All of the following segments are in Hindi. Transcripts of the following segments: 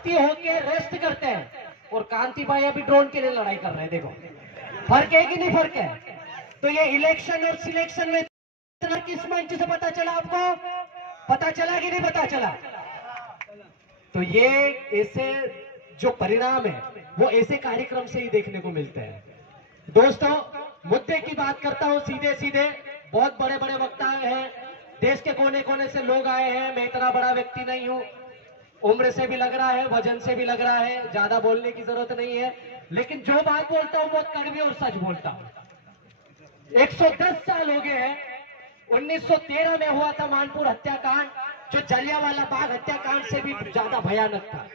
भक्ति होके रेस्ट करते हैं, और कांति भाई अभी ड्रोन के लिए लड़ाई कर रहे हैं। देखो फर्क है कि नहीं फर्क है? तो ये इलेक्शन और सिलेक्शन में किस मंच से पता चला आपको? पता चला कि नहीं पता चला? तो ये ऐसे जो परिणाम है वो ऐसे कार्यक्रम से ही देखने को मिलते हैं। दोस्तों, मुद्दे की बात करता हूं सीधे सीधे। बहुत बड़े बड़े वक्ता हैं, देश के कोने कोने से लोग आए हैं। मैं इतना बड़ा व्यक्ति नहीं हूं, उम्र से भी लग रहा है, वजन से भी लग रहा है, ज्यादा बोलने की जरूरत नहीं है, लेकिन जो बात बोलता हूं बहुत कड़वी और सच बोलता हूं। 110 साल हो गए हैं। 1913 में हुआ था मानपुर हत्याकांड, जो जलियांवाला बाग हत्याकांड से भी ज्यादा भयानक था।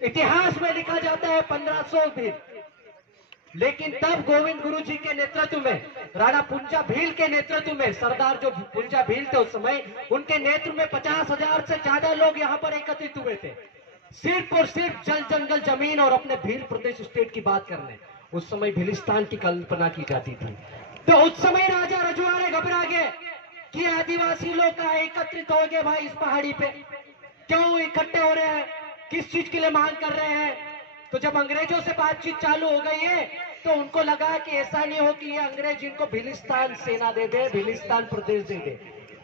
इतिहास में लिखा जाता है 1500 भी, लेकिन तब गोविंद गुरु जी के नेतृत्व में, राणा पुंजा भील के नेतृत्व में, सरदार जो पुंजा भील थे उस समय, उनके नेतृत्व में 50,000 से ज्यादा लोग यहां पर एकत्रित हुए थे, सिर्फ और सिर्फ जल जंगल जमीन और अपने भील प्रदेश स्टेट की बात करने। उस समय भीलिस्तान की कल्पना की जाती थी। तो उस समय राजा रजवाड़े घबरा गए कि आदिवासी लोग का एकत्रित हो गए भाई इस पहाड़ी पे, क्यों इकट्ठे हो रहे हैं, किस चीज के लिए मांग कर रहे हैं। तो जब अंग्रेजों से बातचीत चालू हो गई है तो उनको लगा कि ऐसा नहीं हो कि ये अंग्रेज इनको भीलिस्तान सेना दे दे, भीलिस्तान प्रदेश दे दे।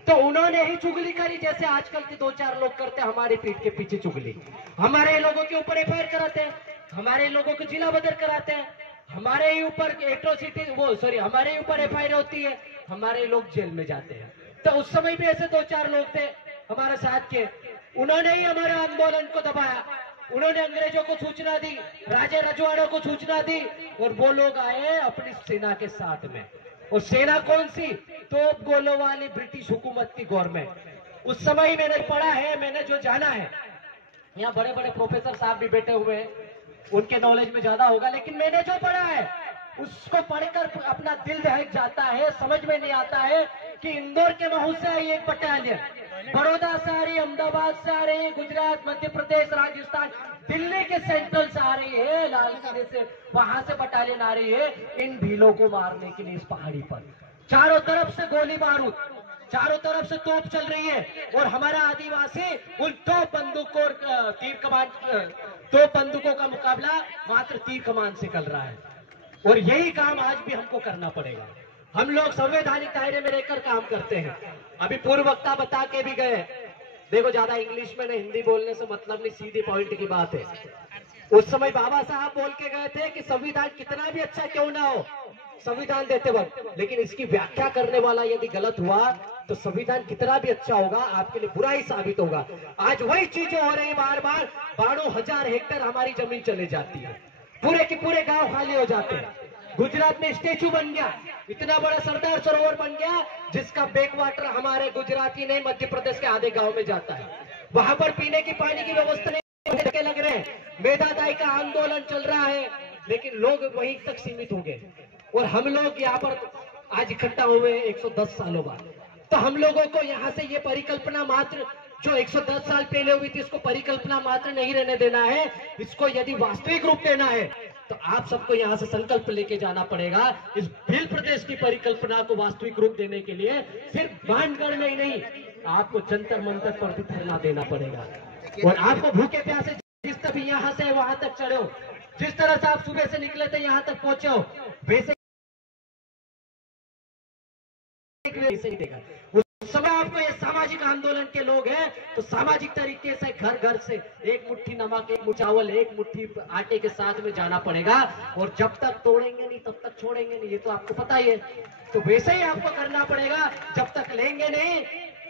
तो उन्होंने ही चुगली करी, जैसे आजकल के 2-4 लोग करते हैं, हमारी पीठ के पीछे चुगली। हमारे लोगों के ऊपर एफआईआर कराते हैं, हमारे लोगों को जिला बदर कराते हैं, हमारे ही ऊपर एट्रोसिटी हमारे ही ऊपर एफआईआर होती है, हमारे लोग जेल में जाते हैं। तो उस समय भी ऐसे 2-4 लोग थे हमारे साथ के, उन्होंने ही हमारे आंदोलन को दबाया। उन्होंने अंग्रेजों को सूचना दी, राजे रजवाड़ों को सूचना दी, और वो लोग आए अपनी सेना के साथ में। और सेना कौन सी? तोप गोलों वाली ब्रिटिश हुकूमत की गवर्नमेंट। उस समय मैंने पढ़ा है, मैंने जो जाना है, यहाँ बड़े बड़े प्रोफेसर साहब भी बैठे हुए हैं, उनके नॉलेज में ज्यादा होगा, लेकिन मैंने जो पढ़ा है उसको पढ़कर अपना दिल दहक जाता है। समझ में नहीं आता है कि इंदौर के महू से आई एक बटालियन, बड़ौदा से आ रही, अहमदाबाद से आ रही, गुजरात, मध्य प्रदेश, राजस्थान, दिल्ली के सेंट्रल से आ रही है, लाल किले से, वहां से बटालियन आ रही है इन भीलों को मारने के लिए। इस पहाड़ी पर चारों तरफ से गोली बारूद, चारों तरफ से तोप चल रही है, और हमारा आदिवासी उन तोप बंदूकों का मुकाबला मात्र तीर कमान से कर रहा है। और यही काम आज भी हमको करना पड़ेगा। हम लोग संवैधानिक दायरे में रहकर काम करते हैं। अभी पूर्व वक्ता बता के भी गए, देखो ज्यादा इंग्लिश में नहीं, हिंदी बोलने से मतलब नहीं, सीधी पॉइंट की बात है। उस समय बाबा साहब बोल के गए थे कि संविधान कितना भी अच्छा क्यों ना हो संविधान देते वक्त, लेकिन इसकी व्याख्या करने वाला यदि गलत हुआ तो संविधान कितना भी अच्छा होगा आपके लिए बुरा ही साबित होगा। आज वही चीजें हो रही, बार बार 92,000 हेक्टेयर हमारी जमीन चले जाती है, पूरे के पूरे गांव खाली हो जाते हैं। गुजरात में स्टेचू बन गया, इतना बड़ा सरदार सरोवर बन गया, जिसका बैक वाटर हमारे गुजराती नहीं मध्य प्रदेश के आधे गांव में जाता है। वहां पर पीने की पानी की व्यवस्था नहीं लग रहे हैं। मेधादाई का आंदोलन चल रहा है, लेकिन लोग वहीं तक सीमित हो गए, और हम लोग यहाँ पर आज इकट्ठा हुए 110 सालों बाद। तो हम लोगों को यहाँ से ये परिकल्पना मात्र जो 110 साल पहले हुई थी, इसको परिकल्पना मात्र नहीं रहने देना है, इसको यदि वास्तविक रूप देना है तो आप सबको यहाँ से संकल्प लेके जाना पड़ेगा। इस भील प्रदेश की परिकल्पना को वास्तविक रूप देने के लिए सिर्फ बाणगढ़ में ही नहीं, आपको जंतर मंतर पर भी धरना देना पड़ेगा। और आपको भूखे प्यासे जिस तरह यहाँ से वहां तक चढ़े हो, जिस तरह से आप सुबह से निकले थे यहाँ तक पहुंचे हो, वैसे उस समय आपको ये सामाजिक आंदोलन के लोग हैं, तो सामाजिक तरीके से घर घर से एक मुट्ठी नमक, एक मुट्ठी चावल, एक मुट्ठी आटे के साथ में जाना पड़ेगा। और जब तक तोड़ेंगे नहीं तब तक छोड़ेंगे नहीं, ये तो आपको पता ही है। तो वैसे ही आपको करना पड़ेगा, जब तक लेंगे नहीं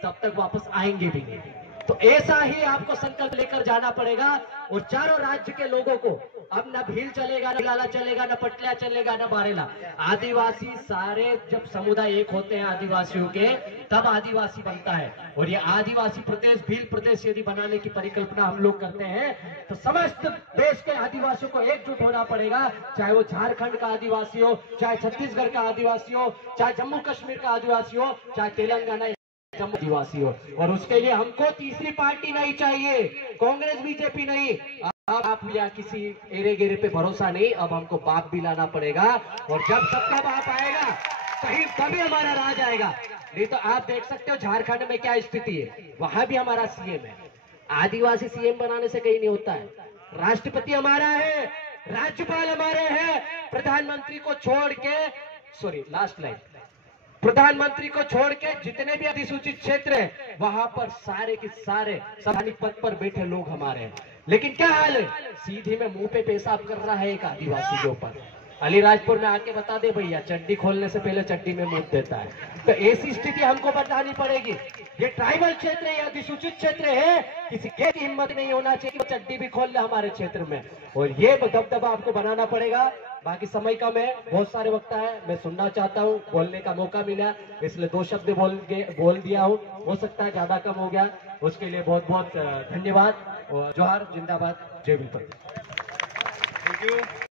तब तक वापस आएंगे भी नहीं। तो ऐसा ही आपको संकल्प लेकर जाना पड़ेगा। और चारों राज्य के लोगों को अब न भील चलेगा, न लाला चलेगा, न पटलिया चलेगा, न बारेला, आदिवासी सारे जब समुदाय एक होते हैं आदिवासियों के, तब आदिवासी बनता है। और ये आदिवासी प्रदेश, भील प्रदेश यदि बनाने की परिकल्पना हम लोग करते हैं तो समस्त देश के आदिवासियों को एकजुट होना पड़ेगा, चाहे वो झारखंड का आदिवासी हो, चाहे छत्तीसगढ़ का आदिवासी हो, चाहे जम्मू कश्मीर का आदिवासी हो, चाहे तेलंगाना आदिवासी हो। और उसके लिए हमको तीसरी पार्टी नहीं चाहिए, कांग्रेस बीजेपी नहीं। अब आप या किसी एरे गेरे पे भरोसा नहीं, अब हमको बाप भी लाना पड़ेगा। और जब सबका बाप आएगा कहीं तभी हमारा राज आएगा। नहीं तो आप देख सकते हो झारखंड में क्या स्थिति है, वहां भी हमारा सीएम है। आदिवासी सीएम बनाने से कहीं नहीं होता है, राष्ट्रपति हमारा है, राज्यपाल हमारे हैं, प्रधानमंत्री को छोड़ के, सॉरी लास्ट लाइन, प्रधानमंत्री को छोड़ के जितने भी अधिसूचित क्षेत्र है वहां पर सारे के सारे संवैधानिक पद पर बैठे लोग हमारे हैं। लेकिन क्या हाल है, सीधी में मुंह पे पेशाब कर रहा है एक आदिवासी के ऊपर। अलीराजपुर में आके बता दे भैया, चड्डी खोलने से पहले चड्डी में मुंह देता है। तो ऐसी स्थिति हमको बतानी पड़ेगी। ये ट्राइबल क्षेत्र है, अधिसूचित क्षेत्र है, किसी के की हिम्मत नहीं होना चाहिए कि चड्डी भी खोल ले हमारे क्षेत्र में, और ये दबदबा आपको बनाना पड़ेगा। बाकी समय कम है, बहुत सारे वक्त है, मैं सुनना चाहता हूँ, बोलने का मौका मिला इसलिए 2 शब्द बोल दिया हूँ, हो सकता है ज्यादा कम हो गया, उसके लिए बहुत बहुत धन्यवाद। और जोहार, जिंदाबाद, जय विपद। Thank you.